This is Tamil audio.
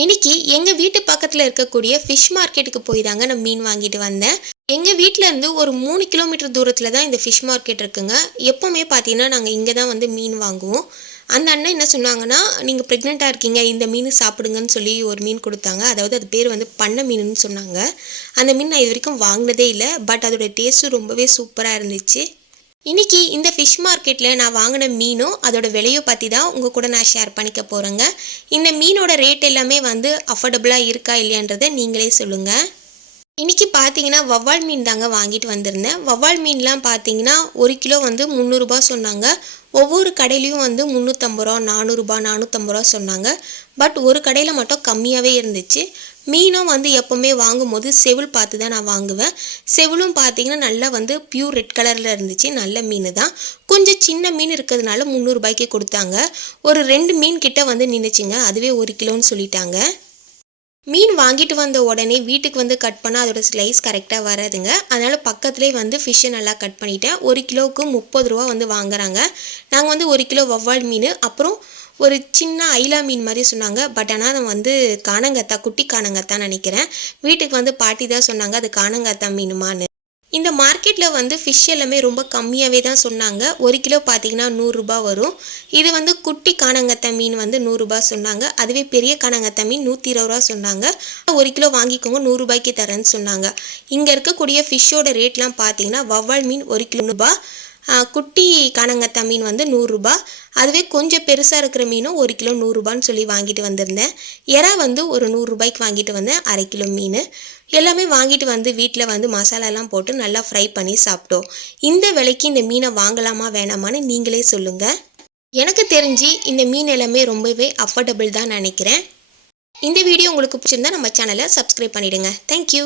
இன்னைக்கு எங்கள் வீட்டு பக்கத்தில் இருக்கக்கூடிய ஃபிஷ் மார்க்கெட்டுக்கு போய் தாங்க நான் மீன் வாங்கிட்டு வந்தேன். எங்கள் வீட்டிலேருந்து ஒரு 3 கிலோமீட்டர் தூரத்தில் தான் இந்த ஃபிஷ் மார்க்கெட் இருக்குங்க. எப்போவுமே பார்த்தீங்கன்னா நாங்கள் இங்கே தான் வந்து மீன் வாங்குவோம். அந்த அண்ணன் என்ன சொன்னாங்கன்னா, நீங்கள் ப்ரெக்னெண்ட்டாக இருக்கீங்க, இந்த மீன் சாப்பிடுங்கன்னு சொல்லி ஒரு மீன் கொடுத்தாங்க. அதாவது அது பேர் வந்து பண்ணை மீனுன்னு சொன்னாங்க. அந்த மீன் நான் இது வரைக்கும் வாங்கினதே இல்லை. பட் அதோட டேஸ்ட்டு ரொம்பவே சூப்பராக இருந்துச்சு. இன்னைக்கு இந்த ஃபிஷ் மார்க்கெட்டில் நான் வாங்கின மீனும் அதோட விலையும் பற்றி தான் உங்கள் கூட நான் ஷேர் பண்ணிக்க போகிறேங்க. இந்த மீனோட ரேட் எல்லாமே வந்து அஃபோர்டபுளாக இருக்கா இல்லையான்றதை நீங்களே சொல்லுங்கள். இன்றைக்கி பார்த்தீங்கன்னா வவ்வால் மீன் தாங்க வாங்கிட்டு வந்திருந்தேன். வவ்வால் மீன்லாம் பார்த்தீங்கன்னா 1 கிலோ வந்து 300 சொன்னாங்க. ஒவ்வொரு கடையிலையும் வந்து 350 ரூபா, 400 450 ரூபா சொன்னாங்க. பட் ஒரு கடையில் மட்டும் கம்மியாகவே இருந்துச்சு. மீனும் வந்து எப்போவுமே வாங்கும்போது செவில் பார்த்து தான் நான் வாங்குவேன். செவிலும் பார்த்தீங்கன்னா நல்லா வந்து பியூர் ரெட் கலரில் இருந்துச்சு. நல்ல மீன் தான். கொஞ்சம் சின்ன மீன் இருக்கிறதுனால 300 கொடுத்தாங்க. ஒரு 2 மீன் கிட்ட வந்து நின்றுச்சுங்க. அதுவே 1 கிலோன்னு சொல்லிட்டாங்க. மீன் வாங்கிட்டு வந்த உடனே வீட்டுக்கு வந்து கட் பண்ணால் அதோட ஸ்லைஸ் கரெக்டாக வராதுங்க. அதனால் பக்கத்துலேயே வந்து ஃபிஷ்ஷை நல்லா கட் பண்ணிவிட்டேன். 1 கிலோவுக்கு 30 ரூபா வந்து வாங்குறாங்க. நாங்கள் வந்து 1 கிலோ வவ்வால் மீன், அப்புறம் ஒரு சின்ன ஐலா மீன் மாதிரி சொன்னாங்க. பட் ஆனால் நான் வந்து காணங்கத்தா, குட்டி காணங்கத்தான் நினைக்கிறேன். வீட்டுக்கு வந்து பாட்டி தான் சொன்னாங்க அது காணங்கத்தா மீனுமான்னு. இந்த மார்க்கெட்டில் வந்து ஃபிஷ் எல்லாமே ரொம்ப கம்மியாகவே தான் சொன்னாங்க. 1 கிலோ பார்த்தீங்கன்னா 100 ரூபா வரும். இது வந்து குட்டி காணங்கத்தை மீன் வந்து 100 ரூபா சொன்னாங்க. அதுவே பெரிய காணங்கத்தை மீன் 120 ரூபா சொன்னாங்க. 1 கிலோ வாங்கிக்கோங்க, 100 ரூபாய்க்கு தரேன்னு சொன்னாங்க. இங்கே இருக்கக்கூடிய ஃபிஷ்ஷோட ரேட்லாம் பார்த்தீங்கன்னா வவ்வால் மீன் 1 கிலோ ரூபா, குட்டி காணங்கத்தா மீன் வந்து 100 ரூபா. அதுவே கொஞ்சம் பெருசாக இருக்கிற மீனும் 1 கிலோ 100 ரூபான்னு சொல்லி வாங்கிட்டு வந்திருந்தேன். எறா வந்து ஒரு 100 ரூபாய்க்கு வாங்கிட்டு வந்தேன், 1/2 கிலோ மீன். எல்லாமே வாங்கிட்டு வந்து வீட்டில் வந்து மசாலாலாம் போட்டு நல்லா ஃப்ரை பண்ணி சாப்பிட்டோம். இந்த விலைக்கு இந்த மீனை வாங்கலாமா வேணாமான்னு நீங்களே சொல்லுங்கள். எனக்கு தெரிஞ்சு இந்த மீன் எல்லாமே ரொம்பவே அஃபோர்டபுள் தான் நினைக்கிறேன். இந்த வீடியோ உங்களுக்கு பிடிச்சிருந்தா நம்ம சேனலை சப்ஸ்கிரைப் பண்ணிவிடுங்க. தேங்க்யூ.